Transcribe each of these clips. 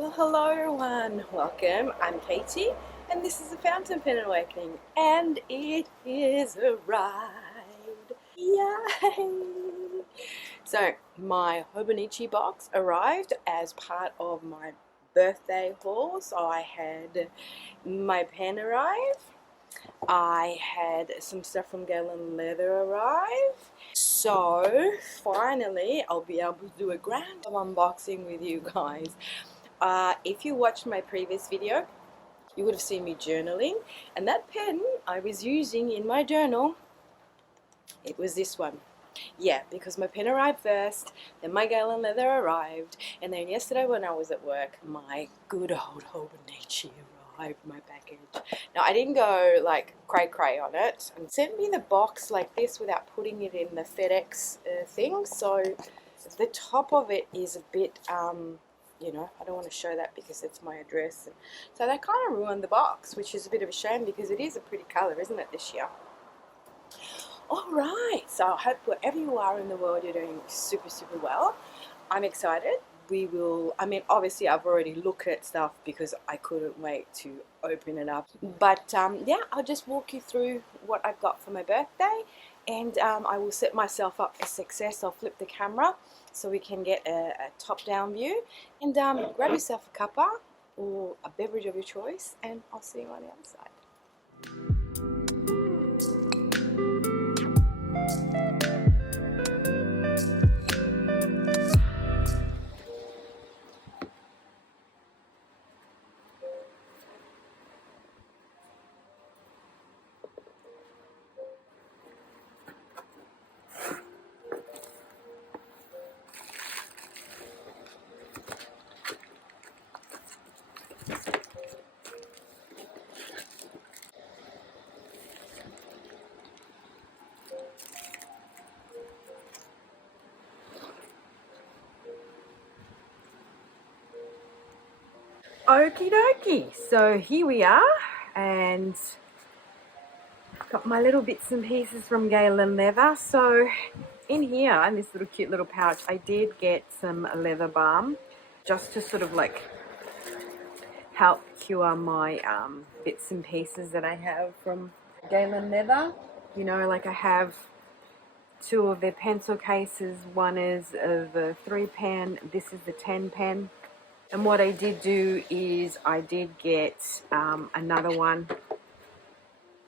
Well, hello everyone. Welcome. I'm Katie, and this is the Fountain Pen Awakening, and it is arrived. Yay! So, my Hobonichi box arrived as part of my birthday haul. So, I had my pen arrive. I had some stuff from Galen Leather arrive. So, finally, I'll be able to do a grand unboxing with you guys. If you watched my previous video, you would have seen me journaling, and that pen I was using in my journal, it was this one. Yeah, because my pen arrived first, then my Galen Leather arrived, and then yesterday when I was at work, my good old Hobonichi arrived, my package. Now, I didn't go like cray-cray on it, and sent me the box like this without putting it in the FedEx thing, so the top of it is a bit, you know, I don't want to show that because it's my address. And so that kind of ruined the box, which is a bit of a shame because it is a pretty colour, isn't it, this year? Alright, so I hope wherever you are in the world you're doing super, super well. I'm excited. Obviously I've already looked at stuff because I couldn't wait to open it up. But yeah, I'll just walk you through what I've got for my birthday, and I will set myself up for success. I'll flip the camera so we can get a top-down view, and grab yourself a cuppa or a beverage of your choice, and I'll see you on the other side. Okie dokie, so here we are, and got my little bits and pieces from Galen Leather. So in here, in this little cute little pouch, I did get some leather balm just to sort of like help cure my bits and pieces that I have from Galen Leather. You know, like I have two of their pencil cases. One is the 3 pen, this is the 10 pen. And what I did do is I did get another one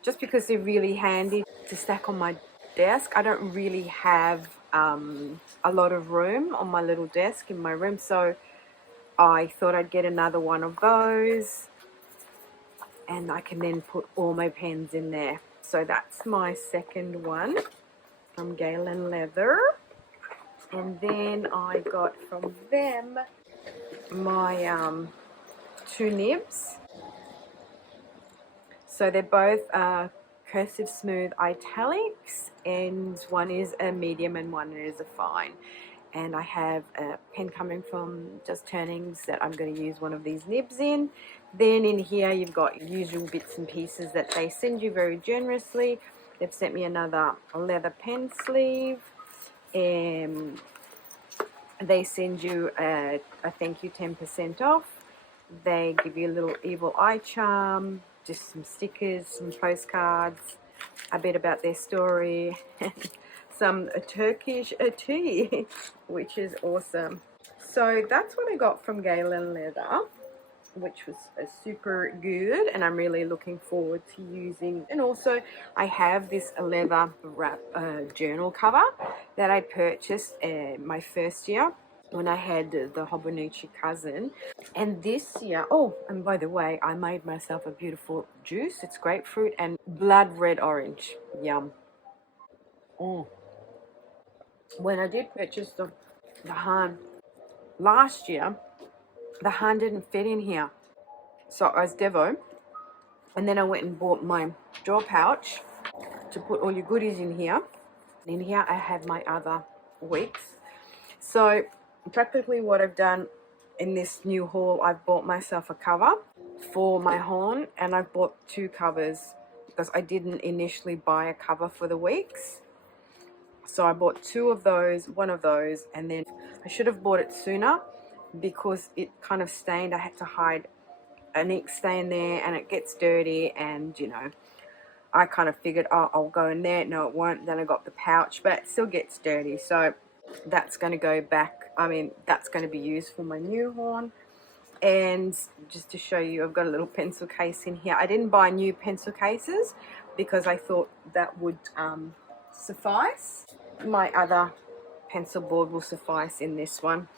just because they're really handy to stack on my desk. I don't really have a lot of room on my little desk in my room, so I thought I'd get another one of those, and I can then put all my pens in there. So that's my second one from Galen Leather. And then I got from them my 2 nibs. So they're both cursive smooth italics, and one is a medium and one is a fine. And I have a pen coming from Just Turnings that I'm going to use one of these nibs in. Then in here you've got usual bits and pieces that they send you very generously. They've sent me another leather pen sleeve, and they send you a thank you 10% off. They give you a little evil eye charm, just some stickers, some postcards, a bit about their story, some Turkish tea, which is awesome. So that's what I got from Galen Leather, which was super good, and I'm really looking forward to using. And also I have this leather wrap journal cover that I purchased my first year when I had the Hobonichi cousin. And this year, oh, and by the way, I made myself a beautiful juice. It's grapefruit and blood red orange. Yum. When I did purchase the Han last year, the Han didn't fit in here. So I was Devo, and then I went and bought my drawer pouch to put all your goodies in here. In here I have my other weeks. So practically what I've done in this new haul, I've bought myself a cover for my horn, and I've bought 2 covers because I didn't initially buy a cover for the weeks. So I bought 2 of those, one of those, and then I should have bought it sooner, because it kind of stained. I had to hide an ink stain there, and it gets dirty, and you know, I kind of figured, oh, I'll go in there. No, it won't. Then I got the pouch, but it still gets dirty, so that's going to go back. I mean, that's going to be used for my new horn. And just to show you, I've got a little pencil case in here. I didn't buy new pencil cases because I thought that would suffice. My other pencil board will suffice in this one.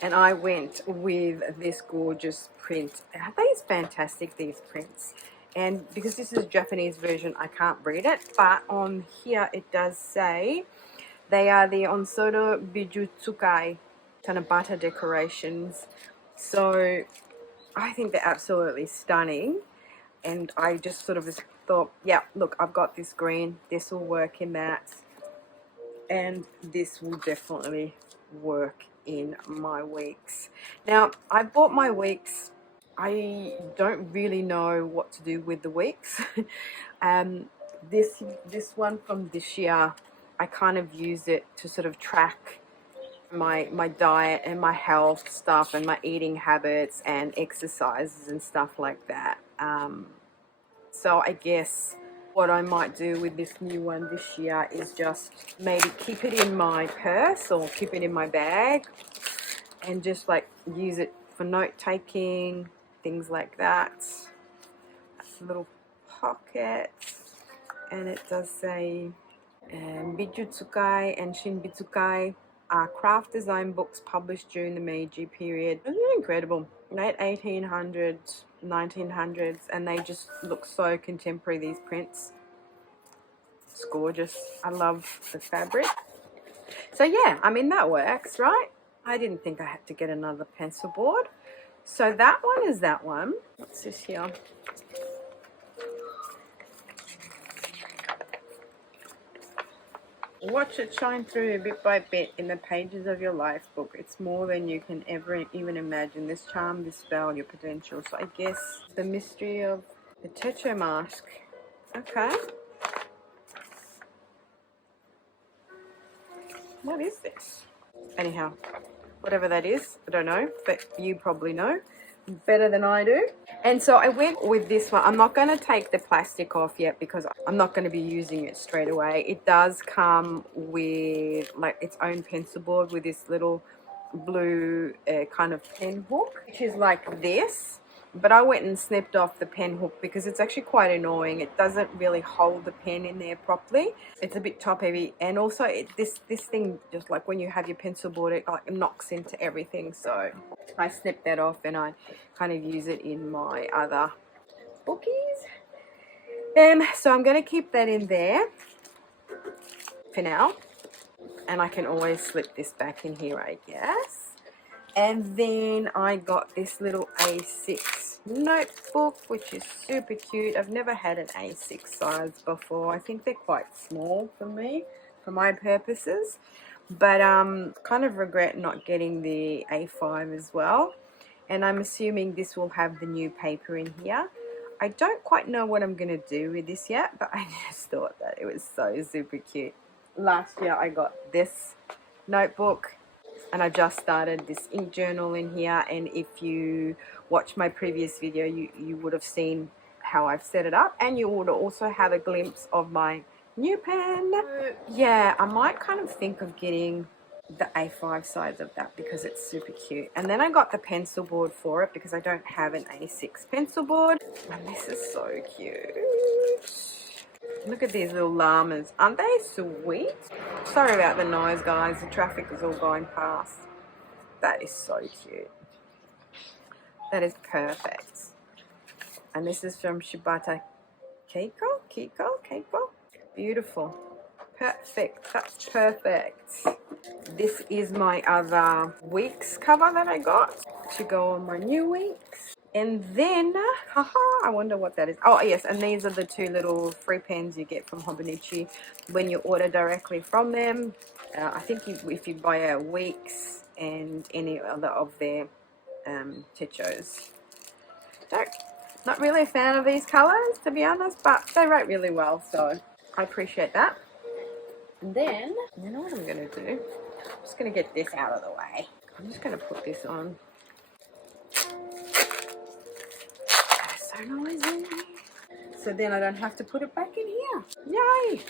And I went with this gorgeous print. Are these fantastic, these prints? And because this is a Japanese version, I can't read it, but on here it does say they are the Onsodo Bijutsukai Tanabata decorations. So I think they're absolutely stunning, and I just sort of thought, yeah, look, I've got this green, this will work in that, and this will definitely work in my weeks. Now, I bought my weeks. I don't really know what to do with the weeks. This one from this year, I kind of use it to sort of track my diet and my health stuff and my eating habits and exercises and stuff like that. So I guess what I might do with this new one this year is just maybe keep it in my purse or keep it in my bag and just like use it for note taking, things like that. That's a little pocket, and it does say Bijutsukai and Shinbitsukai are craft design books published during the Meiji period. Isn't it incredible? Late 1800s, 1900s, and they just look so contemporary, these prints. It's gorgeous. I love the fabric. So yeah, I mean, that works, right? I didn't think I had to get another pencil board. So that one is that one. What's this here? Watch it shine through bit by bit in the pages of your life book. It's more than you can ever even imagine. This charm, this spell, your potential. So I guess the mystery of the Techo mask. Okay. What is this? Anyhow, whatever that is, I don't know, but you probably know better than I do. And so I went with this one. I'm not going to take the plastic off yet because I'm not going to be using it straight away. It does come with like its own pencil board with this little blue kind of pen hook, which is like this. But I went and snipped off the pen hook because it's actually quite annoying. It doesn't really hold the pen in there properly. It's a bit top heavy, and also this thing, just like when you have your pencil board, it like knocks into everything. So I snipped that off and I kind of use it in my other bookies. So I'm going to keep that in there for now, and I can always slip this back in here, I guess. And then I got this little A6 notebook, which is super cute. I've never had an A6 size before. I think they're quite small for me, for my purposes. But kind of regret not getting the A5 as well. And I'm assuming this will have the new paper in here. I don't quite know what I'm going to do with this yet, but I just thought that it was so super cute. Last year I got this notebook, and I just started this ink journal in here, and if you watch my previous video, you would have seen how I've set it up, and you would also have a glimpse of my new pen. Yeah, I might kind of think of getting the A5 size of that because it's super cute. And then I got the pencil board for it because I don't have an A6 pencil board, and this is so cute. Look at these little llamas. Aren't they sweet? Sorry about the noise, guys. The traffic is all going past. That is so cute. That is perfect. And this is from Shibata Keiko. Beautiful. Perfect. That's perfect. This is my other week's cover that I got to go on my new weeks. And then, I wonder what that is. Oh, yes, and these are the two little free pens you get from Hobonichi when you order directly from them. I think if you buy a Weeks and any other of their Techos. Not really a fan of these colours, to be honest, but they write really well, so I appreciate that. And then, you know what I'm going to do? I'm just going to get this out of the way. I'm just going to put this on. That's so noisy. So then I don't have to put it back in here. Yay!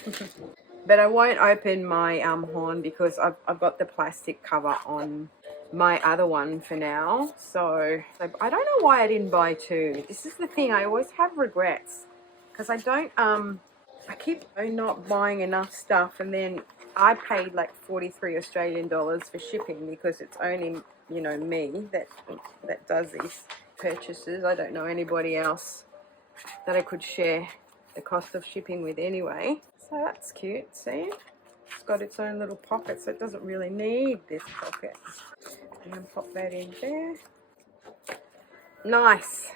But I won't open my horn because I've got the plastic cover on my other one for now. So I don't know why I didn't buy two. This is the thing, I always have regrets because I don't I keep not buying enough stuff, and then I paid like 43 Australian dollars for shipping because it's only, you know, me that does these purchases. I don't know anybody else that I could share the cost of shipping with anyway. So that's cute, see? It's got its own little pocket, so it doesn't really need this pocket. And then pop that in there. Nice.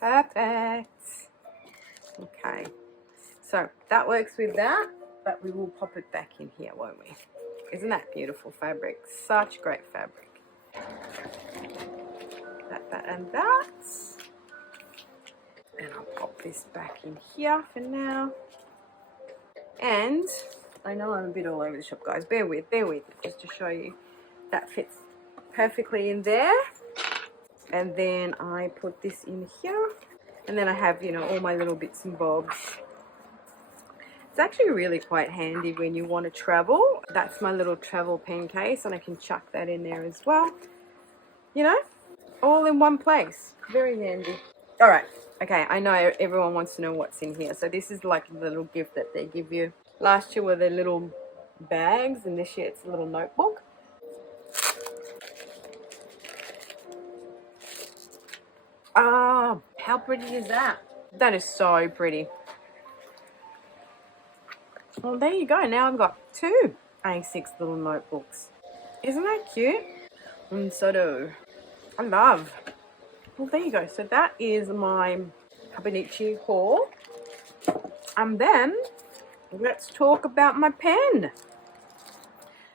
Perfect. Okay. So that works with that, but we will pop it back in here, won't we? Isn't that beautiful fabric? Such great fabric. That, and that. And I'll pop this back in here for now. And I know I'm a bit all over the shop, guys. Bear with, just to show you. That fits perfectly in there. And then I put this in here. And then I have, you know, all my little bits and bobs. It's actually really quite handy when you want to travel. That's my little travel pen case, and I can chuck that in there as well. You know, all in one place. Very handy. All right. Okay, I know everyone wants to know what's in here. So this is like the little gift that they give you. Last year were the little bags, and this year it's a little notebook. Ah, how pretty is that? That is so pretty. Well, there you go. Now I've got two A6 little notebooks. Isn't that cute? And so do I love. Well, there you go. So that is my Hobonichi haul. And then let's talk about my pen.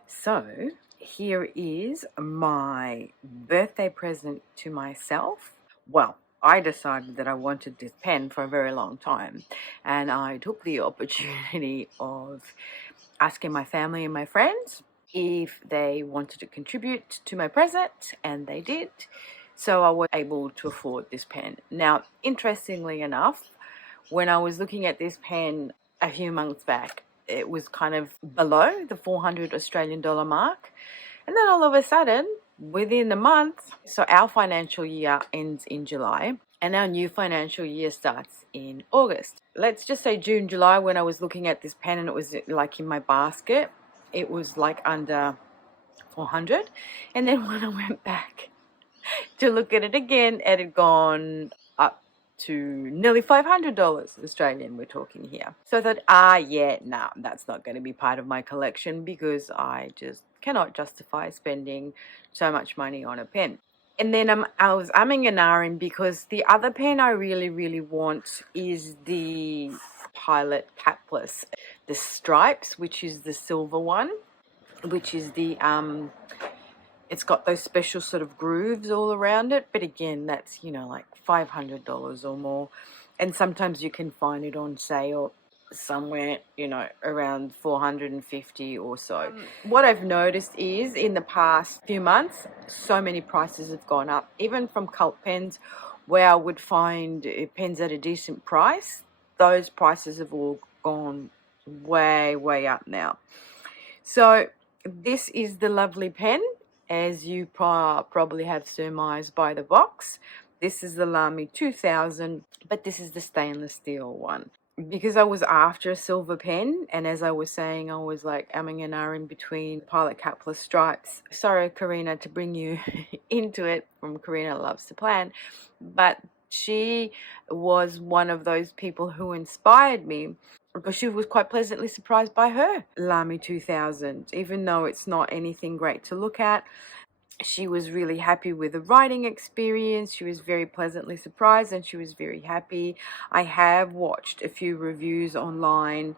So here is my birthday present to myself. Well, I decided that I wanted this pen for a very long time, and I took the opportunity of asking my family and my friends if they wanted to contribute to my present, and they did. So I was able to afford this pen. Now, interestingly enough, when I was looking at this pen a few months back, it was kind of below the 400 Australian dollar mark. And then all of a sudden, within a month, so our financial year ends in July and our new financial year starts in August. Let's just say June, July, when I was looking at this pen and it was like in my basket, it was like under 400. And then when I went back to look at it again, it had gone up to nearly $500 Australian, we're talking here. So I thought, that's not going to be part of my collection because I just cannot justify spending so much money on a pen. And then I was umming and ahhing because the other pen I really, really want is the Pilot Capless, the Stripes, which is the silver one, which is the it's got those special sort of grooves all around it. But again, that's, you know, like $500 or more. And sometimes you can find it on sale somewhere, you know, around 450 or so. What I've noticed is in the past few months, so many prices have gone up, even from cult pens where I would find pens at a decent price. Those prices have all gone way, way up now. So this is the lovely pen, as you probably have surmised by the box. This is the Lamy 2000, but this is the stainless steel one. Because I was after a silver pen, and as I was saying, I was like umming and ahhing between Pilot Capless Stripes. Sorry, Karina, to bring you into it from Karina Loves to Plan, but she was one of those people who inspired me because she was quite pleasantly surprised by her Lamy 2000. Even though it's not anything great to look at, she was really happy with the writing experience. She was very pleasantly surprised and she was very happy. I have watched a few reviews online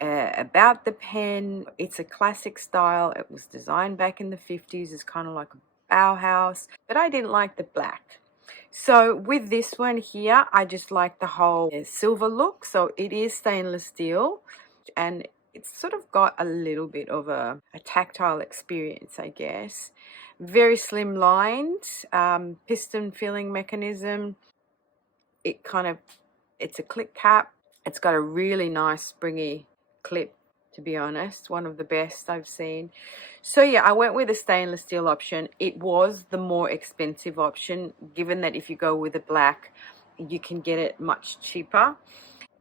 about the pen. It's a classic style. It was designed back in the 50s. It's kind of like a Bauhaus, but I didn't like the black. So with this one here, I just like the whole silver look. So it is stainless steel and it's sort of got a little bit of a tactile experience, I guess. Very slim lined, piston filling mechanism. It's a clip cap. It's got a really nice springy clip, to be honest, one of the best I've seen. So yeah, I went with the stainless steel option. It was the more expensive option, given that if you go with the black, you can get it much cheaper.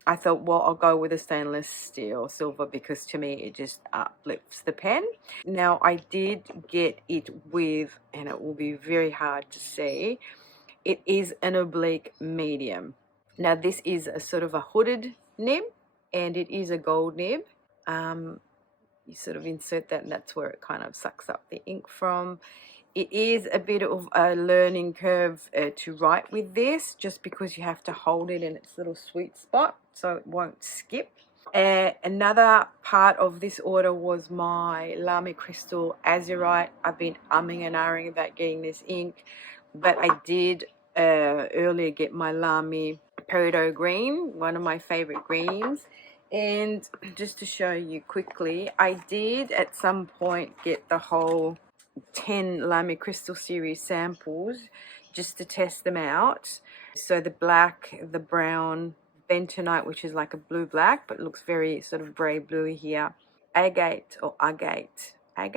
I thought, well, I'll go with a stainless steel silver because to me it just uplifts the pen. Now I did get it with, and it will be very hard to see, it is an oblique medium. Now this is a sort of a hooded nib, and it is a gold nib. You sort of insert that, and that's where it kind of sucks up the ink from. It is a bit of a learning curve to write with this, just because you have to hold it in its little sweet spot so it won't skip. Another part of this order was my Lamy Crystal Azurite. I've been umming and ahhing about getting this ink, but I did earlier get my Lamy Peridot Green, one of my favorite greens. And just to show you quickly, I did at some point get the whole 10 Lamy Crystal series samples just to test them out. So the black, the brown, bentonite, which is like a blue black but looks very sort of grey bluey here, agate or agate, I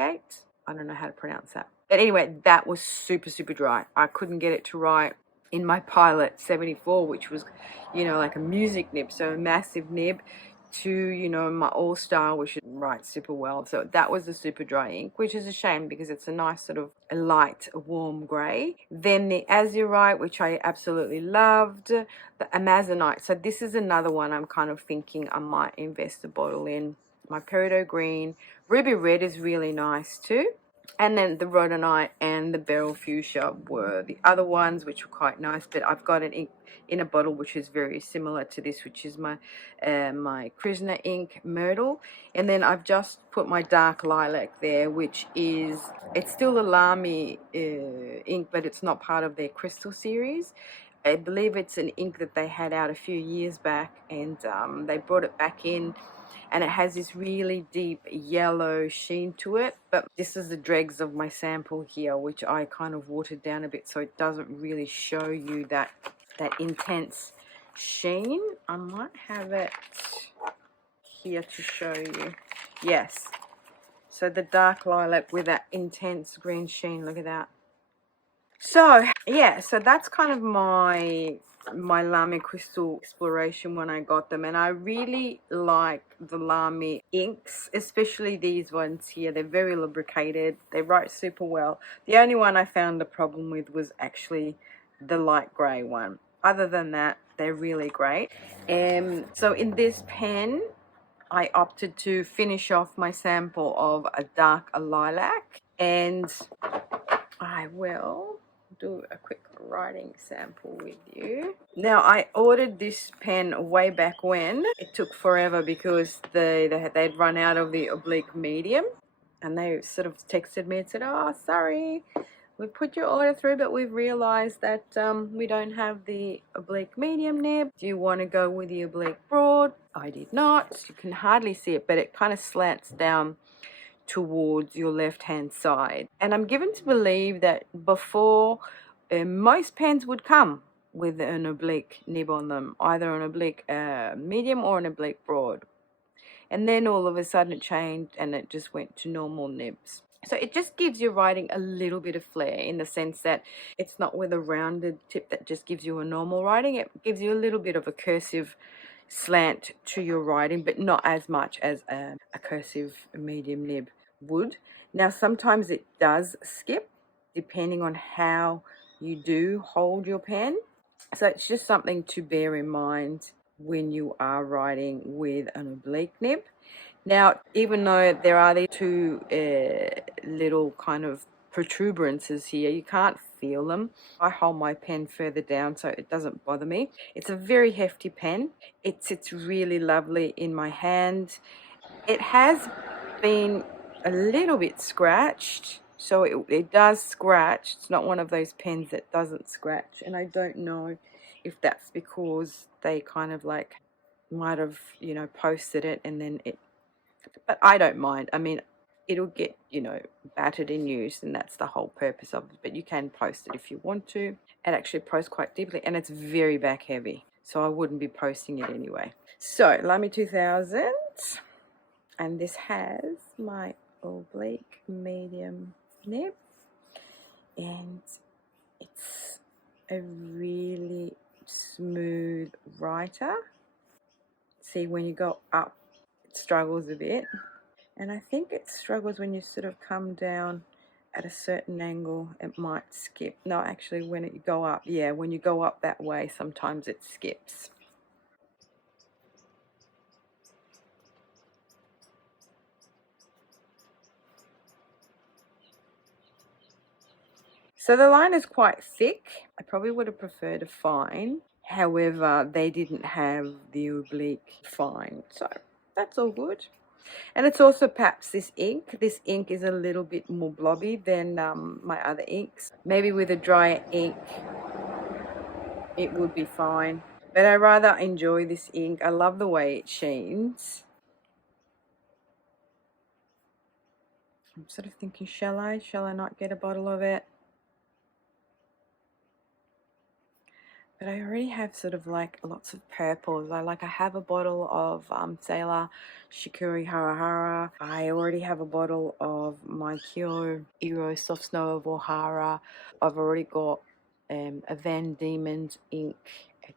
don't know how to pronounce that, but anyway, that was super dry. I couldn't get it to write in my Pilot 74, which was, you know, like a music nib, so a massive nib, to, you know, my All-Star, which writes super well. So that was the super dry ink, which is a shame because it's a nice sort of a light, warm grey. Then the Azurite, which I absolutely loved. The Amazonite. So this is another one I'm kind of thinking I might invest a bottle in. My Peridot Green. Ruby Red is really nice too. And then the Rhodonite and the Beryl Fuchsia were the other ones, which were quite nice. But I've got an ink in a bottle which is very similar to this, which is my my Krishna ink Myrtle. And then I've just put my dark lilac there, which is, it's still a Lamy ink, but it's not part of their crystal series. I believe it's an ink that they had out a few years back, and they brought it back in, and it has this really deep yellow sheen to it. But this is the dregs of my sample here, which I kind of watered down a bit so it doesn't really show you that intense sheen. I might have it here to show you. Yes, so the dark lilac with that intense green sheen, look at that. So yeah, so that's kind of my Lamy Crystal exploration when I got them, and I really like the Lamy inks, especially these ones here. They're very lubricated, they write super well. The only one I found a problem with was actually the light grey one. Other than that, they're really great. So in this pen, I opted to finish off my sample of a dark lilac, and I will do a quick writing sample with you. Now, I ordered this pen way back when. It took forever because they'd run out of the oblique medium, and they sort of texted me and said, oh, sorry, we've put your order through, but we've realized that we don't have the oblique medium nib. Do you want to go with the oblique broad? I did not. You can hardly see it, but it kind of slants down towards your left hand side. And I'm given to believe that before, most pens would come with an oblique nib on them, either an oblique medium or an oblique broad. And then all of a sudden it changed and it just went to normal nibs. So it just gives your writing a little bit of flair, in the sense that it's not with a rounded tip that just gives you a normal writing. It gives you a little bit of a cursive slant to your writing, but not as much as a cursive medium nib would. Now, sometimes it does skip depending on how you do hold your pen. So it's just something to bear in mind when you are writing with an oblique nib. Now, even though there are these two little kind of protuberances here, you can't feel them. I hold my pen further down so it doesn't bother me. It's a very hefty pen. It sits really lovely in my hand. It has been a little bit scratched, so it does scratch. It's not one of those pens that doesn't scratch, and I don't know if that's because they kind of like might have, you know, posted it and then it but I don't mind. I mean, it'll get, you know, battered in use, and that's the whole purpose of it. But you can post it if you want to. It actually posts quite deeply, and it's very back heavy, so I wouldn't be posting it anyway. So Lamy 2000, and this has my oblique medium nib, and it's a really smooth writer. See, when you go up, it struggles a bit, and I think it struggles when you sort of come down at a certain angle. It might skip. No, actually, when you go up, yeah, when you go up that way, sometimes it skips. So the line is quite thick. I probably would have preferred a fine. However, they didn't have the oblique fine, so that's all good. And it's also perhaps this ink. This ink is a little bit more blobby than my other inks. Maybe with a drier ink, it would be fine. But I rather enjoy this ink. I love the way it sheens. I'm sort of thinking, shall I not get a bottle of it? But I already have sort of like lots of purples. I have a bottle of Sailor Shikuri Harahara. I already have a bottle of my Kyo Iro Soft Snow of O'Hara. I've already got a Van Diemen's ink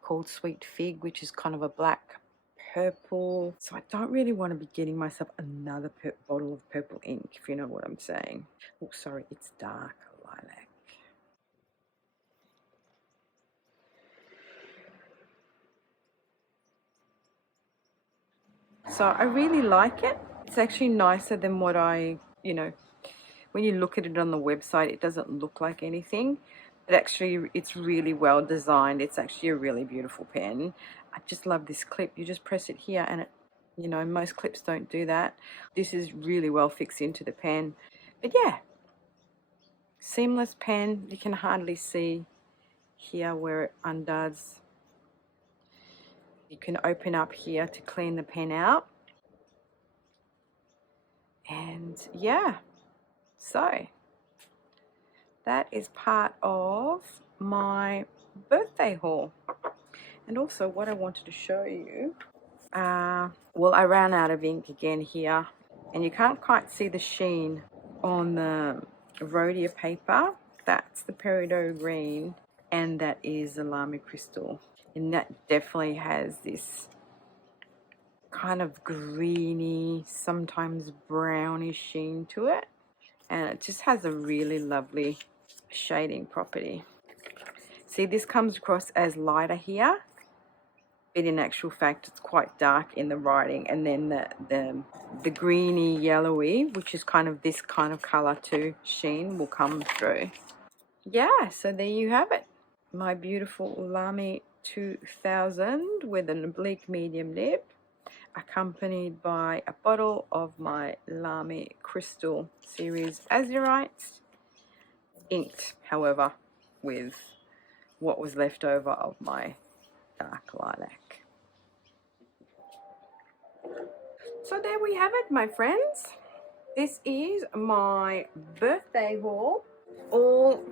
called Sweet Fig, which is kind of a black purple. So I don't really want to be getting myself another bottle of purple ink, if you know what I'm saying. Oh, sorry, it's dark lilac. So I really like it. It's actually nicer than what when you look at it on the website, it doesn't look like anything. But actually, it's really well designed. It's actually a really beautiful pen. I just love this clip. You just press it here and most clips don't do that. This is really well fixed into the pen. But yeah, seamless pen. You can hardly see here where it undoes. You can open up here to clean the pen out. And yeah, so that is part of my birthday haul. And also what I wanted to show you, well, I ran out of ink again here, and you can't quite see the sheen on the Rhodia paper. That's the peridot green, and that is the Lamy crystal, and that definitely has this kind of greeny, sometimes brownish sheen to it, and it just has a really lovely shading property. See, this comes across as lighter here, but in actual fact it's quite dark in the writing, and then the greeny yellowy, which is kind of this kind of color too, sheen will come through. Yeah, so there you have it, my beautiful Lamy 2000 with an oblique medium nib, accompanied by a bottle of my Lamy Crystal Series Azurites, inked, however, with what was left over of my dark lilac. So there we have it, my friends. This is my birthday haul, all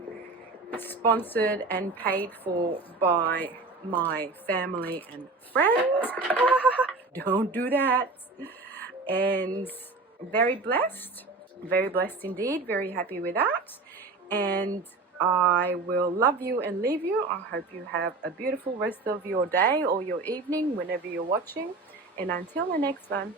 sponsored and paid for by my family and friends. Don't do that. And very blessed indeed, very happy with that. And I will love you and leave you. I hope you have a beautiful rest of your day or your evening whenever you're watching, and until the next one,